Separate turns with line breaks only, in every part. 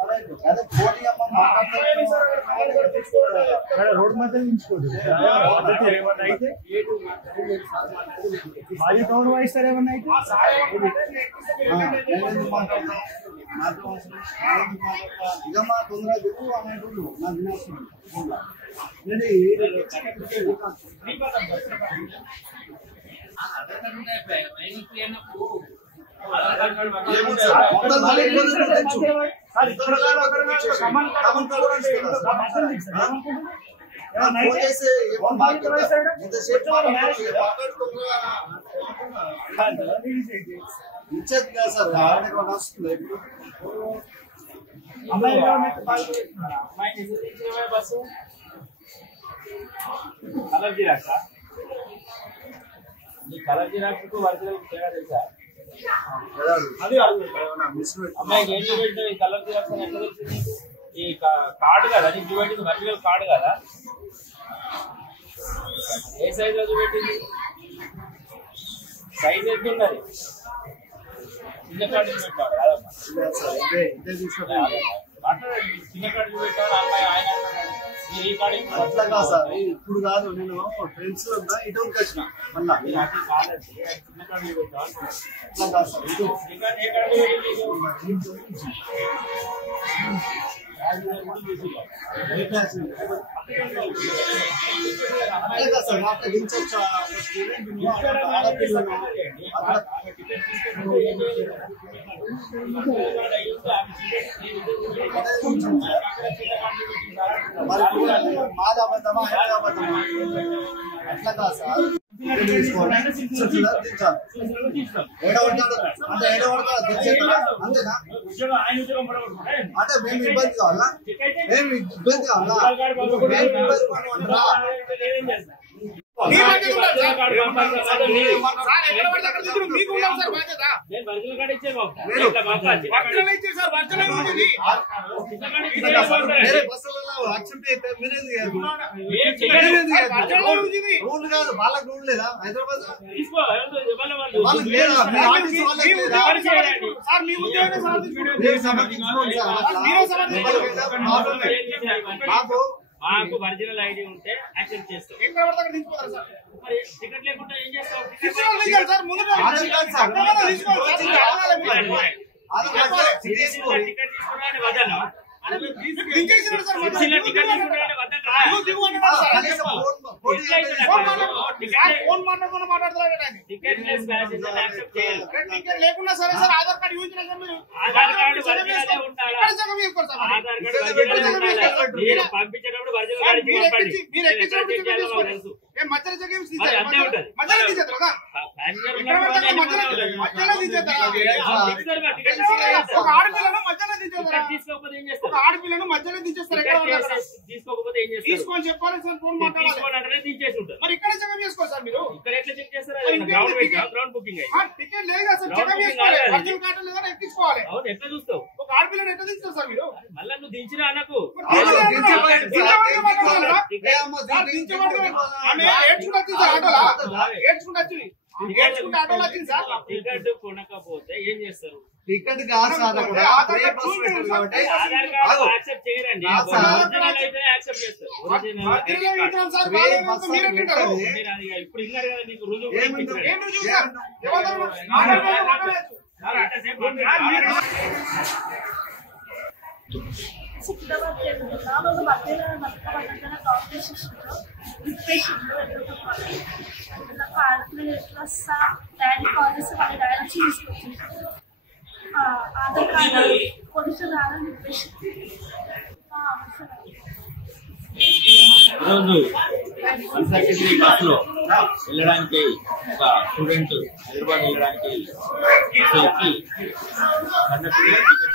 అదే ఫోన్ ఇవ్వమ్మా, మాట్లాడతాను.
రోడ్ మధ్య తీసుకోండి ఏమన్నా అయితే మాది టౌన్ వాయిస్తారు ఏమన్నా అయితే
ఆ, నేను ఎందుకు మాట్లాడతా? నాకు అవసరం. నేను ఎందుకు మాట్లాడతా? ఇక మా తొందరగా చెప్పు అనేటోళ్ళు నాకు వినేస్తుంది. ఫోన్లో. ఇచ్చేది కాదు సార్ ఆవిడ కూడా వస్తుంది ఇప్పుడు
అమ్మాయి
కలర్ జిరాక్స్ ఈ కలర్ జిరాక్స్ ఒరిజినల్ తేడా తెలుసా ఈ కార్డు కదా నీకు చూపెట్టింది ఒరిజినల్ కార్డు కదా? ఏ సైజ్లో చూపెట్టింది? సైజ్ ఎంత ఉన్నది? చిన్న కార్డు
ఇదే చూసినప్పుడు
మాట్లాడండి చిన్న కార్డు
అట్లా కాదు సార్. ఇప్పుడు కాదు నేను ఫ్రెండ్స్లో ఉన్నా ఇటు వచ్చిన. మళ్ళా.
అట్లా
కాదు సార్. ఇటు. మాది అబద్ధమా ఆయన అబద్ధమా అట్లా కాదు సార్ అంటే అంటే మేము ఇబ్బంది కావాలా మేము ఇబ్బంది కావాలా మేము ఇబ్బంది కాదు. వాళ్ళకి లేదా? హైదరాబాద్? వాళ్ళకి లేదా? మీ వాళ్ళకి మాకు
మాకు ఒరిజినల్ ఐడి ఉంటే యాక్సెప్ట్ చేస్తాం. మరి టికెట్ లేకుండా ఏం చేస్తాం. టికెట్ తీసుకున్నాడని వదలను టికెట్ తీసుకున్నాడని వదలరా?
ఫోన్-
మాట్లాడుకుని మాట్లాడుతున్నాడు.
టికెట్
లేకున్నా సరే సార్ ఆధార్ కార్డు యూజ్
పంపించేటప్పుడు
మధ్యలో.
అంతే
మధ్యలో- ఆడపిల్లను మధ్యలో తీసేస్తారా
తీసుకోకపోతే ఏం చేస్తారు
తీసుకొని చెప్పాలి సార్ ఫోన్
తీసేసి
మరి ఇక్కడ చెకప్ చేసుకోవాలి సార్ మీరు
ఇక్కడ ఎట్లా చెక్ చేస్తారు
మరి ఇంకేం
గ్రౌండ్
టికెట్?
గ్రౌండ్ బుకింగ్ అయ్యి
ఆ, టికెట్ లేదు సార్ చెకప్
booking
చేసుకోవాలి
కాలేదు.
ఒరిజినల్ కార్డు లేదా ఎక్కించుకోవాలి
అవును ఎట్లా చూస్తావు
ఒక ఆడపిల్లని ఎట్లా తీస్తారు సార్ మీరు
మళ్ళా నువ్వు దించినా అనకు
అవును, దించబడి-
దించబడి మాట్లాడాలా?
ఏ అమ్మ,
సార్, దించబడి ఆమె ఏడ్చుకుంటూ వచ్చింది సార్ ఆటోలా ఏడ్చుకుంటూ వచ్చింది
టికెట్ కొనకపోతే ఏం చేస్తారు?
టికెట్ కాదు సార్ అక్కడ.
యాక్సెప్ట్ చేయరండి. ఒరిజినల్ అయితే యాక్సెప్ట్ ఇప్పుడు ఇన్నారు కదా నీకు రుజువు కూడా
ఏమిటో?
ఇప్పించలేదు.
ఏం రుజువు సార్? ఎవరు? ఆధార్ కార్డు మాట్లాడచ్చు.
సార్, అంటే సేపు మాట్లాడు.
సికింద్రాబాద్ వెళ్ళిన వాళ్ళు మధ్యలో బతకబడ్డ కాంపిటీషన్లో రిక్వేషన్లో వెళ్ళకపోతే నా పార్కులు ఎట్లా వస్తా డాడీ కాలేజ్ వాళ్ళ డాడీ తీసుకొచ్చేసారు ఆధార్ కార్డు పొలుసు రాదని రిక్వెస్ట్ అవసరం
ఈరోజు వన్ థర్టీ త్రీ బస్సులో వెళ్ళడానికి ఒక స్టూడెంట్ హైదరాబాద్ వెళ్ళడానికి బస్సు ఎక్కి కండక్టర్ గారి టికెట్ నిమిత్తం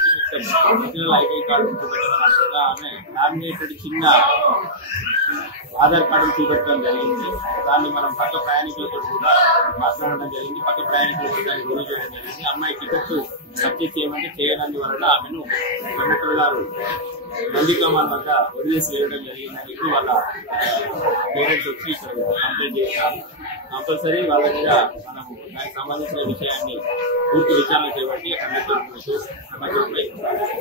ఒరిజినల్ ఐడి కార్డు చూపెట్టమన్నట్టుగా ఆమె నామినేటెడ్ చిన్న ఆధార్ కార్డు చూపెట్టడం జరిగింది. దాన్ని మనం పక్క ప్రయాణికులతో కూడా మాట్లాడడం జరిగింది. పక్క ప్రయాణికులతో దాన్ని గురి చేయడం జరిగింది. అమ్మాయి టికెట్ పర్చేస్ చేయమంటే వలన ఆమెను కమిటర్ గారు నందికమాన్ వద్ద వదిలేసి వేయడం జరిగిందని చెప్పి వాళ్ళ పేరెంట్స్ వచ్చి ఇక్కడ కంప్లైంట్ చేశారు. కంపల్సరీ వాళ్ళ మీద మనము దానికి సంబంధించిన విషయాన్ని పూర్తి విచారణ చేపట్టి అన్నపై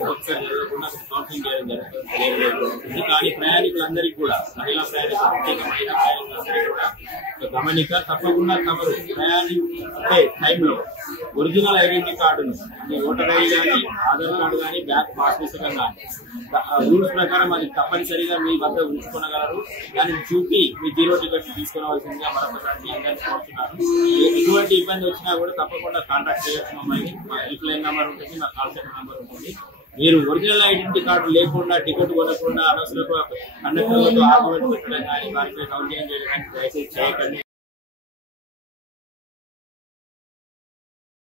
ఒకసారి జరగకుండా కౌన్సిలింగ్ చేయడం జరుగుతుంది. కానీ ప్రయాణికులందరికీ కూడా మహిళా ప్రయాణికులు ముఖ్యంగా మహిళా ప్రయాణికులందరికీ కూడా గమనిక తప్పకుండా తమరు ప్రయాణించే టైంలో ఒరిజినల్ ఐడెంటిటీ కార్డును మీ ఓటర్ ఐడి కానీ ఆధార్ కార్డు కానీ బ్యాంక్ పాస్ పుస్తకం కానీ. రూల్స్ ప్రకారం అది తప్పనిసరిగా మీ వద్ద ఉంచుకోనగలరు. దాన్ని చూపి మీ జీరో టికెట్ తీసుకురావాల్సిందిగా మరొకసారి మీ అందరికీ కోరుతున్నాను ఎటువంటి ఇబ్బంది వచ్చినా కూడా తప్పకుండా కాంటాక్ట్ చేయొచ్చు మమ్మల్ని. మా హెల్ప్ లైన్ నెంబర్ ఉంటుంది మా కాల్ సెంటర్ నెంబర్ ఉంటుంది. మీరు ఒరిజినల్ ఐడెంటిటీ కార్డు లేకుండా టికెట్ కొనకుండా అనవసరపు కండక్టర్లతో ఆర్గ్యుమెంట్ పెట్టడం కానీ వారిపై దౌర్జన్యం చేయడం కానీ దయచేసి చేయకండి.